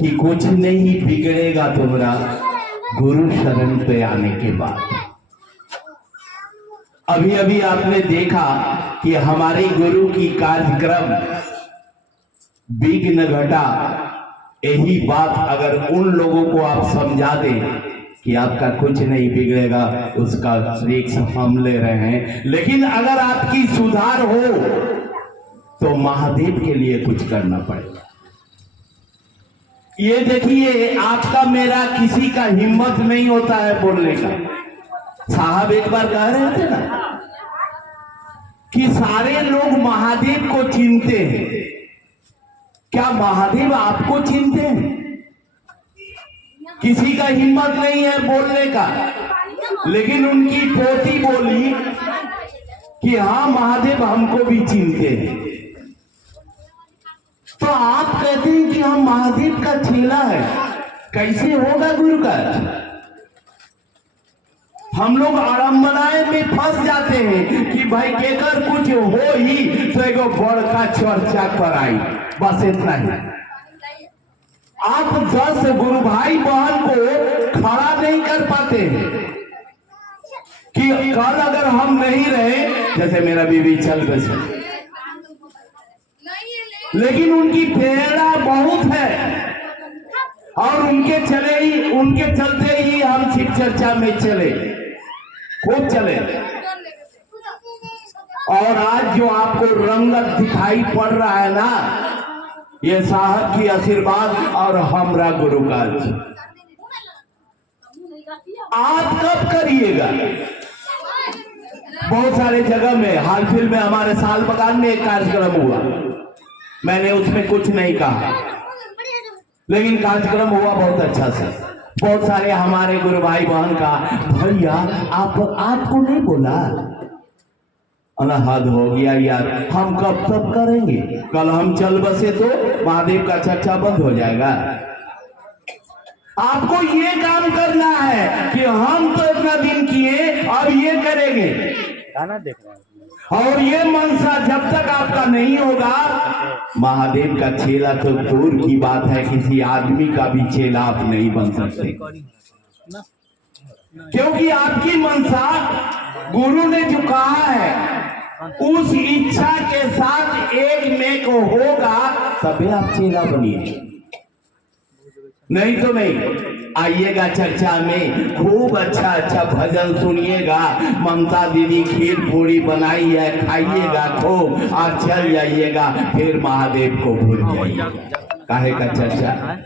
कि कुछ नहीं बिगड़ेगा तुम्हारा गुरु शरण पे आने के बाद। अभी अभी आपने देखा कि हमारे गुरु की कार्यक्रम विघ्न घटा। यही बात अगर उन लोगों को आप समझा दें कि आपका कुछ नहीं बिगड़ेगा, उसका रिस्क हम ले रहे हैं। लेकिन अगर आपकी सुधार हो तो महादेव के लिए कुछ करना पड़ेगा। ये देखिए, आपका मेरा किसी का हिम्मत नहीं होता है बोलने का। साहब एक बार कह रहे थे ना कि सारे लोग महादेव को चिनते हैं। क्या महादेव आपको चिनते हैं? किसी का हिम्मत नहीं है बोलने का। लेकिन उनकी पोती बोली कि हाँ, महादेव हमको भी चिनते हैं। तो आप कहते हैं कि हम महादेव का चेला है, कैसे होगा गुरु का? हम लोग आड़म्बनाए में फंस जाते हैं कि भाई केकर कुछ हो ही तो एगो बड़का चर्चा कराई, बस इतना ही। आप 10 गुरु भाई बहन को खड़ा नहीं कर पाते कि कल अगर हम नहीं रहे, जैसे मेरा बीवी चल बसे, लेकिन उनकी प्रेरणा बहुत है और उनके चलते ही हम शिव चर्चा में चले, खूब चले। और आज जो आपको रंगत दिखाई पड़ रहा है ना, ये साहब की आशीर्वाद और हमरा गुरु का। आप कब करिएगा? बहुत सारे जगह में, हाल फिल में हमारे साल बगान में एक कार्यक्रम हुआ, मैंने उसमें कुछ नहीं कहा, लेकिन कार्यक्रम हुआ बहुत अच्छा से। बहुत सारे हमारे गुरु भाई बहन का, भैया आपको नहीं बोला? हद हो गया यार, हम कब तक करेंगे? कल हम चल बसे तो महादेव का चर्चा बंद हो जाएगा। आपको ये काम करना है कि हम तो इतना दिन किए, अब ये करेंगे। गाना देख रहे हैं और ये मनसा जब तक आपका नहीं होगा, महादेव का चेला तो दूर की बात है, किसी आदमी का भी चेला आप नहीं बन सकते। क्योंकि आपकी मनसा गुरु ने जो कहा है उस इच्छा के साथ एक में को होगा, तभी आप चेला बनिए, नहीं तो नहीं। आइएगा चर्चा में, खूब अच्छा अच्छा भजन सुनिएगा, ममता दीदी खीर पूरी बनाई है, खाइएगा खूब और चल जाइएगा, फिर महादेव को भूल जाइएगा। काहे का चर्चा?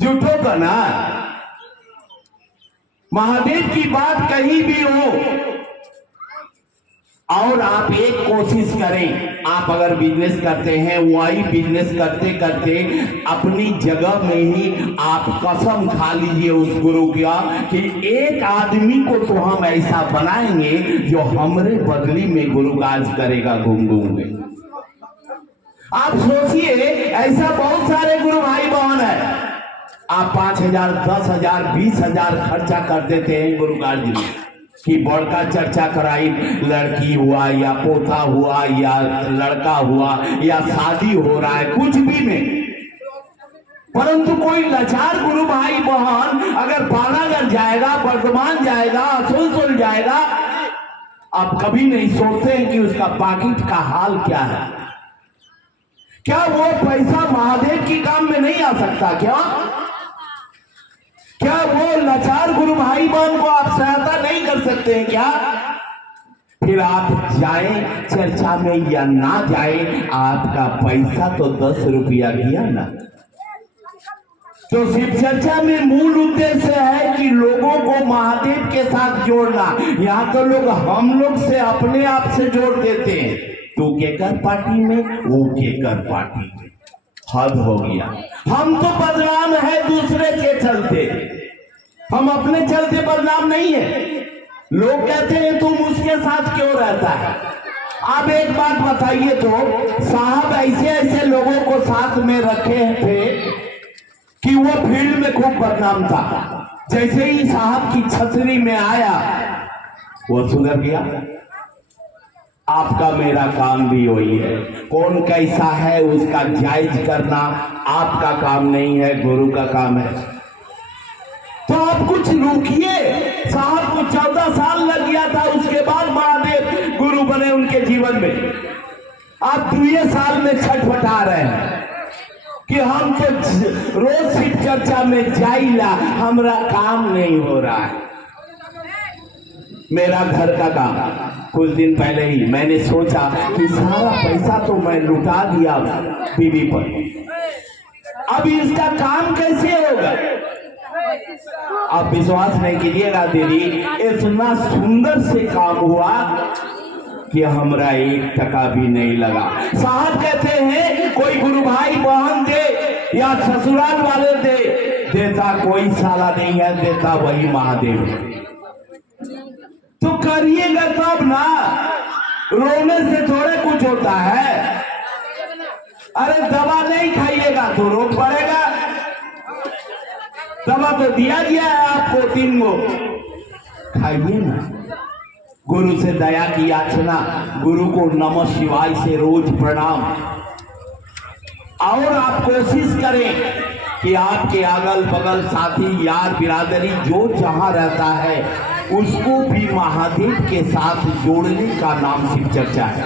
झूठों का ना। महादेव की बात कहीं भी हो और आप एक कोशिश करें, आप अगर बिजनेस करते हैं, वही बिजनेस करते करते अपनी जगह में ही आप कसम खा लीजिए उस गुरु का कि एक आदमी को तो हम ऐसा बनाएंगे जो हमरे बदली में गुरु काज करेगा घूम घूम के। आप सोचिए, ऐसा बहुत सारे गुरु भाई बहन है, आप 5,000, 10,000, 20,000 खर्चा कर देते हैं गुरु काज में कि बड़का चर्चा कराई, लड़की हुआ या पोता हुआ या लड़का हुआ या शादी हो रहा है, कुछ भी में। परंतु कोई लाचार गुरु भाई बहन अगर पानागढ़ जाएगा, वर्धमान जाएगा, असनसोल जाएगा, आप कभी नहीं सोचते हैं कि उसका पाकिट का हाल क्या है। क्या वो पैसा महादेव की काम में नहीं आ सकता? क्या वो लाचार गुरु भाई बहन को आप सहायता नहीं कर सकते हैं क्या? फिर आप जाएं चर्चा में या ना जाएं, आपका पैसा तो 10 रुपया गया ना। तो शिव चर्चा में मूल उद्देश्य है कि लोगों को महादेव के साथ जोड़ना। यहाँ तो लोग हम लोग से अपने आप से जोड़ देते हैं, तू केकर पार्टी में, वो केकर पार्टी में। हद हो गया। हम तो बदनाम है दूसरे के चलते, हम अपने चलते बदनाम नहीं है। लोग कहते हैं तुम उसके साथ क्यों रहता है। आप एक बात बताइए तो, साहब ऐसे ऐसे लोगों को साथ में रखे थे कि वो फील्ड में खूब बदनाम था। जैसे ही साहब की छतरी में आया वो सुधर गया। आपका मेरा काम भी वही है। कौन कैसा है उसका जायज करना आपका काम नहीं है, गुरु का काम है। तो आप कुछ रुकिए। साहब को 14 साल लग गया था, उसके बाद महादेव गुरु बने उनके जीवन में। आप 2 साल में छटपटा रहे हैं कि हम तो रोज शिव चर्चा में जाइला, हमारा काम नहीं हो रहा है। मेरा घर का काम कुछ दिन पहले ही मैंने सोचा कि सारा पैसा तो मैं लुटा दिया बीवी पर, अब इसका काम कैसे होगा। आप विश्वास नहीं कीजिएगा दीदी, इतना सुंदर से काम हुआ कि हमरा 1 टका भी नहीं लगा। साहब कहते हैं कोई गुरु भाई बहन दे या ससुराल वाले दे, देता कोई साला नहीं है, देता वही महादेव है। तो करिएगा तब ना, रोने से थोड़े कुछ होता है। अरे दवा नहीं खाइएगा तो रोग पड़ेगा। दवा तो दिया गया है आपको 3 गो, खाइए ना। गुरु से दया की याचना, गुरु को नमः शिवाय से रोज प्रणाम। और आप कोशिश करें कि आपके अगल बगल साथी यार बिरादरी जो जहां रहता है उसको भी महादेव के साथ जोड़ने का नाम शिव चर्चा है।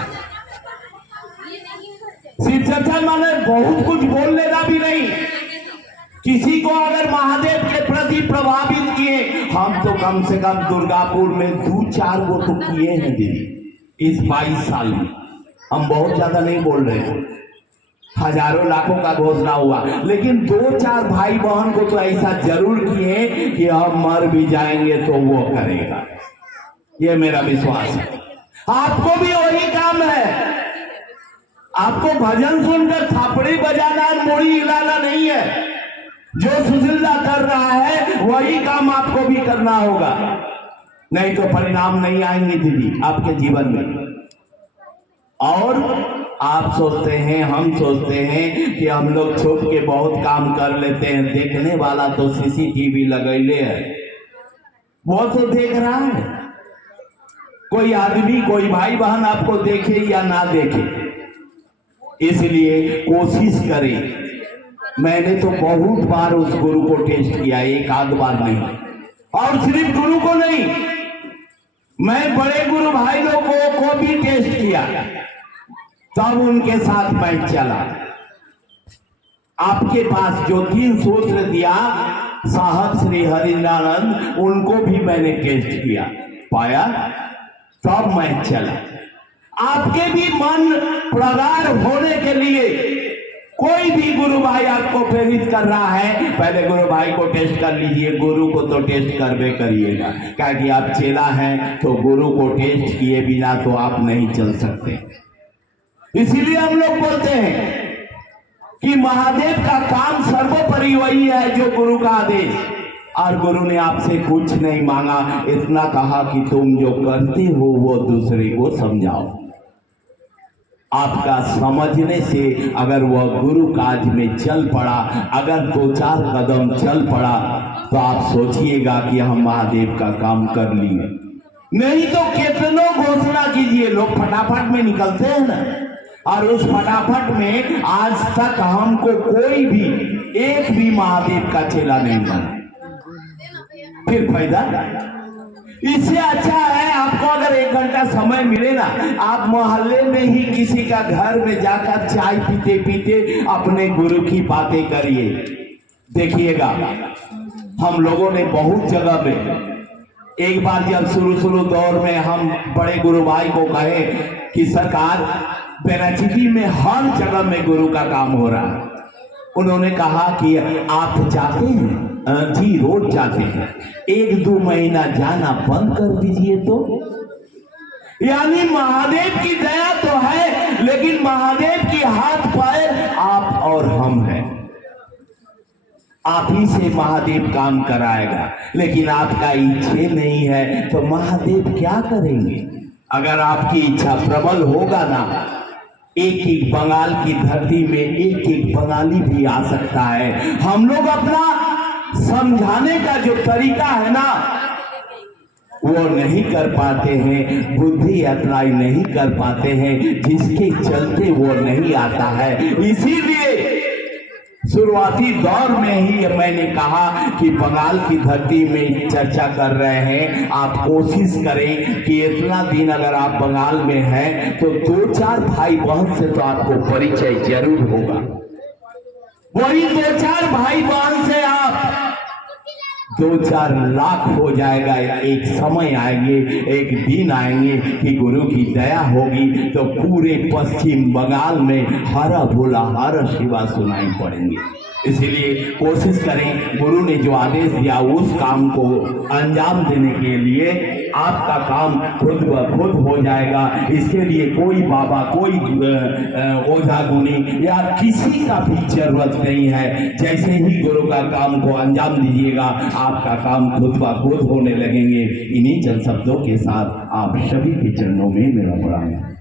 शिव चर्चा माने बहुत कुछ बोल लेना भी नहीं। किसी को अगर महादेव के प्रति प्रभावित किए, हम तो कम से कम दुर्गापुर में 2-4 गो तो किए हैं दीदी इस 22 साल में। हम बहुत ज्यादा नहीं बोल रहे हैं, हजारों लाखों का घोषणा हुआ, लेकिन 2-4 भाई बहन को तो ऐसा जरूर किए कि हम मर भी जाएंगे तो वो करेगा। ये मेरा विश्वास है। आपको भी वही काम है। आपको भजन सुनकर थापड़ी बजाना, मुड़ी हिलाना नहीं है। जो सुशीलता कर रहा है वही काम आपको भी करना होगा, नहीं तो परिणाम नहीं आएंगे दीदी आपके जीवन में। और आप सोचते हैं, हम सोचते हैं कि हम लोग छुप के बहुत काम कर लेते हैं, देखने वाला तो सीसीटीवी लगैले है, वो तो देख रहा है। कोई आदमी, कोई भाई बहन आपको देखे या ना देखे, इसलिए कोशिश करें। मैंने तो बहुत बार उस गुरु को टेस्ट किया, 1-8 बार नहीं, और सिर्फ गुरु को नहीं, मैं बड़े गुरु भाई लोगों को भी टेस्ट किया, तब उनके साथ मैं चला। आपके पास जो 3 सूत्र दिया साहब श्री हरिंद्रानंद, उनको भी मैंने टेस्ट किया, पाया, तब मैं चला। आपके भी मन प्रगाढ़ होने के लिए कोई भी गुरु भाई आपको प्रेरित कर रहा है, पहले गुरु भाई को टेस्ट कर लीजिए। गुरु को तो टेस्ट करवे करिएगा, क्योंकि आप चेला हैं, तो गुरु को टेस्ट किए बिना तो आप नहीं चल सकते। इसीलिए हम लोग बोलते हैं कि महादेव का काम सर्वोपरि वही है जो गुरु का आदेश। और गुरु ने आपसे कुछ नहीं मांगा, इतना कहा कि तुम जो करते हो वो दूसरे को समझाओ। आपका समझने से अगर वह गुरु काज में चल पड़ा, अगर 2-4 कदम चल पड़ा, तो आप सोचिएगा कि हम महादेव का काम कर लिए। नहीं तो कितनों घोषणा कीजिए, लोग फटाफट में निकलते हैं ना, और उस फटाफट में आज तक हमको कोई भी, एक भी महादेव का चेला नहीं बना। फिर फायदा? इससे अच्छा है आपको अगर 1 घंटा समय मिले ना, आप मोहल्ले में ही किसी का घर में जाकर चाय पीते पीते अपने गुरु की बातें करिए। देखिएगा, हम लोगों ने बहुत जगह में, एक बार जब शुरू दौर में हम बड़े गुरु भाई को कहे कि सरकार बेराचिकी में हर जगह में गुरु का काम हो रहा है, उन्होंने कहा कि आप जाते हैं? जी रोज जाते हैं। 1-2 महीना जाना बंद कर दीजिए तो। यानी महादेव की दया तो है, लेकिन महादेव की हाथ पैर आप और हम हैं। आप ही से महादेव काम कराएगा, लेकिन आपका इच्छा नहीं है तो महादेव क्या करेंगे? अगर आपकी इच्छा प्रबल होगा ना, एक बंगाल की धरती में एक बंगाली भी आ सकता है। हम लोग अपना समझाने का जो तरीका है ना, वो नहीं कर पाते हैं, बुद्धि अप्लाई नहीं कर पाते हैं, जिसके चलते वो नहीं आता है। इसीलिए शुरुआती दौर में ही मैंने कहा कि बंगाल की धरती में चर्चा कर रहे हैं। आप कोशिश करें कि इतना दिन अगर आप बंगाल में हैं तो 2-4 भाई बहन से तो आपको परिचय जरूर होगा। वही 2-4 भाई बहन से आप 2-4 लाख हो जाएगा। एक समय आएंगे, एक दिन आएंगे कि गुरु की दया होगी तो पूरे पश्चिम बंगाल में हरा भोला हर शिवा सुनाई पड़ेंगे। इसलिए कोशिश करें, गुरु ने जो आदेश दिया उस काम को अंजाम देने के लिए आपका काम खुद ब खुद हो जाएगा। इसके लिए कोई बाबा, कोई ओझा गुनी या किसी का भी जरूरत नहीं है। जैसे ही गुरु का काम को अंजाम दीजिएगा, आपका काम खुद ब खुद होने लगेंगे। इन्हीं चंद शब्दों के साथ आप सभी के चरणों में मेरा प्रणाम।